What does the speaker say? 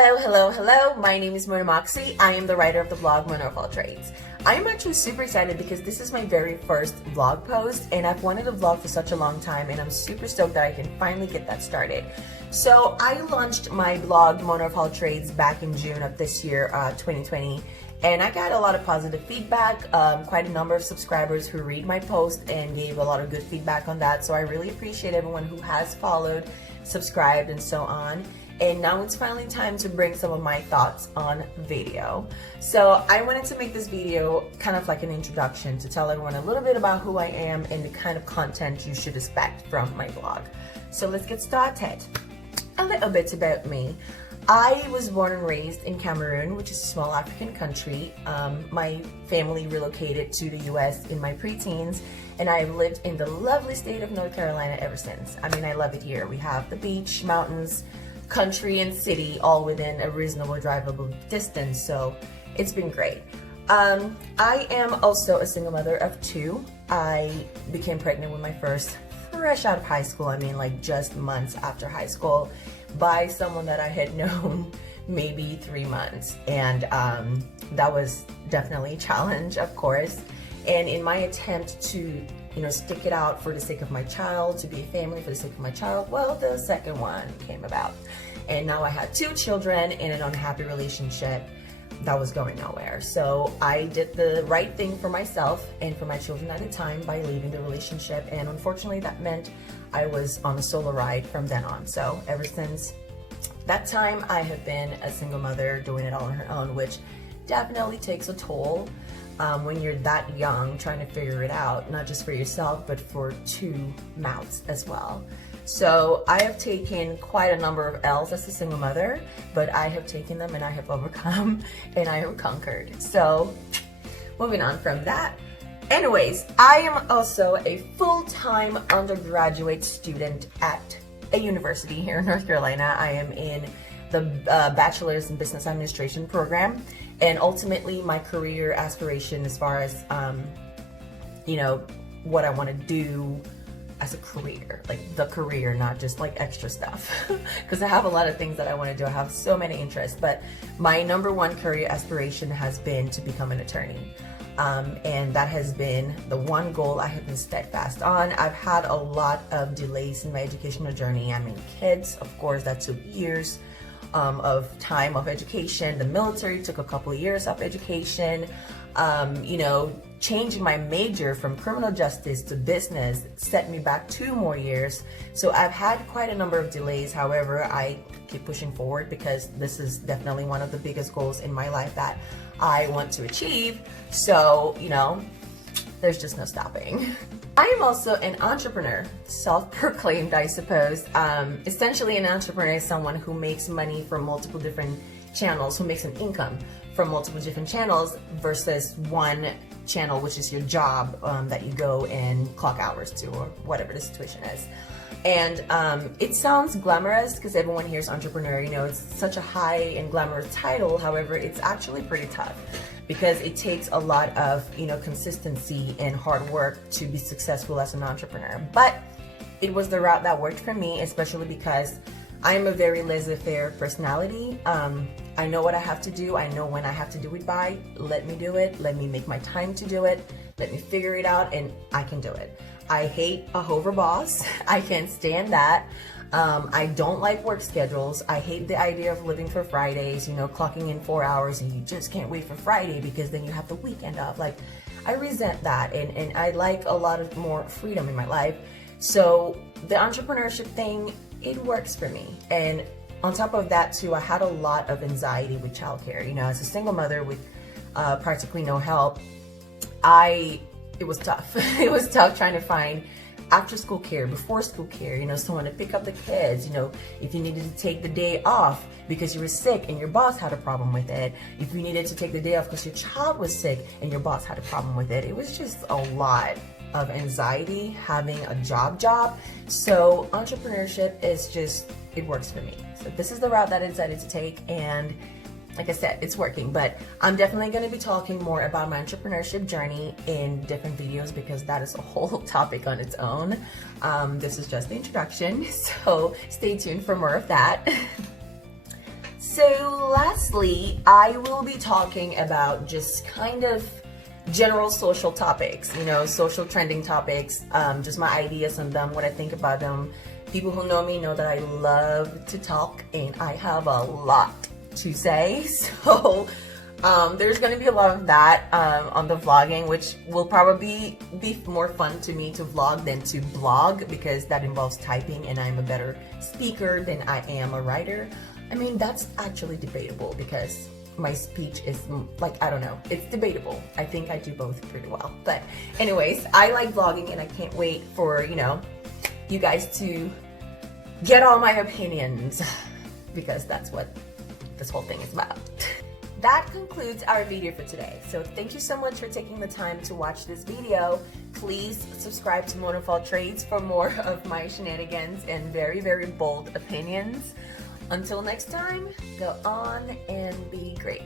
Hello. My name is Mona Moxie. I am the writer of the blog MonaOfAllTrades. I am actually super excited because this is my very first vlog post, and I've wanted to vlog for such a long time, and I'm super stoked that I can finally get that started. So I launched my blog MonaOfAllTrades back in June of this year, 2020, and I got a lot of positive feedback, quite a number of subscribers who read my post and gave a lot of good feedback on that. So I really appreciate everyone who has followed, subscribed, and so on. And now it's finally time to bring some of my thoughts on video. So I wanted to make this video kind of like an introduction to tell everyone a little bit about who I am and the kind of content you should expect from my blog. So let's get started. A little bit about me. I was born and raised in Cameroon, which is a small African country. My family relocated to the US in my preteens, and I've lived in the lovely state of North Carolina ever since. I mean, I love it here. We have the beach, mountains, country, and city all within a reasonable drivable distance, so it's been great. I am also a single mother of two. I became pregnant with my first fresh out of high school, I mean like just months after high school, by someone that I had known maybe 3 months, and that was definitely a challenge, of course. And in my attempt to stick it out for the sake of my child, to be a family for the sake of my child, well, the second one came about. And now I had 2 children in an unhappy relationship that was going nowhere. So I did the right thing for myself and for my children at the time by leaving the relationship. And unfortunately, that meant I was on a solo ride from then on. So ever since that time, I have been a single mother doing it all on her own, which definitely takes a toll. When you're that young, trying to figure it out, not just for yourself, but for 2 mouths as well. So I have taken quite a number of L's as a single mother, but I have taken them and I have overcome and I have conquered. So moving on from that. Anyways, I am also a full-time undergraduate student at a university here in North Carolina. I am in the Bachelor's in Business Administration program, and ultimately my career aspiration as far as what I want to do as a career, like the career, not just like extra stuff, because I have a lot of things that I want to do. I have so many interests, but my number one career aspiration has been to become an attorney. And that has been the one goal I have been steadfast on. I've had a lot of delays in my educational journey. I mean, kids, of course, that took years of time of education. The military took a couple of years of education. Changing my major from criminal justice to business set me back 2 more years. So I've had quite a number of delays. However, I keep pushing forward because this is definitely one of the biggest goals in my life that I want to achieve. So, there's just no stopping. I am also an entrepreneur, self-proclaimed, I suppose. Essentially, an entrepreneur is someone who makes money from multiple different channels, who makes an income from multiple different channels versus one channel, which is your job that you go and clock hours to, or whatever the situation is. And it sounds glamorous because everyone hears entrepreneur, it's such a high and glamorous title. However, it's actually pretty tough because it takes a lot of, consistency and hard work to be successful as an entrepreneur. But it was the route that worked for me, especially because I'm a very laissez-faire personality. I know what I have to do. I know when I have to do it by. Let me do it. Let me make my time to do it. Let me figure it out, and I can do it. I hate a hover boss. I can't stand that. I don't like work schedules. I hate the idea of living for Fridays, clocking in 4 hours and you just can't wait for Friday because then you have the weekend off. Like, I resent that, and I like a lot of more freedom in my life. So the entrepreneurship thing, it works for me. And on top of that too, I had a lot of anxiety with childcare. As a single mother with practically no help, it was tough. It was tough trying to find after school care, before school care, someone to pick up the kids, if you needed to take the day off because you were sick and your boss had a problem with it, if you needed to take the day off because your child was sick and your boss had a problem with it. It was just a lot of anxiety having a job. So entrepreneurship is just, it works for me. So this is the route that I decided to take, and like I said, it's working. But I'm definitely going to be talking more about my entrepreneurship journey in different videos because that is a whole topic on its own. This is just the introduction, so stay tuned for more of that. So lastly, I will be talking about just kind of general social topics, social trending topics, just my ideas on them, what I think about them. People who know me know that I love to talk and I have a lot to say. So there's going to be a lot of that on the vlogging, which will probably be more fun to me to vlog than to blog, because that involves typing and I'm a better speaker than I am a writer. I mean, that's actually debatable because my speech is like, I don't know, it's debatable. I think I do both pretty well. But anyways, I like vlogging and I can't wait for, you guys to get all my opinions, because that's what this whole thing is about. That concludes our video for today. So thank you so much for taking the time to watch this video. Please subscribe to MonaOfAllTrades for more of my shenanigans and very, very bold opinions. Until next time, go on and be great.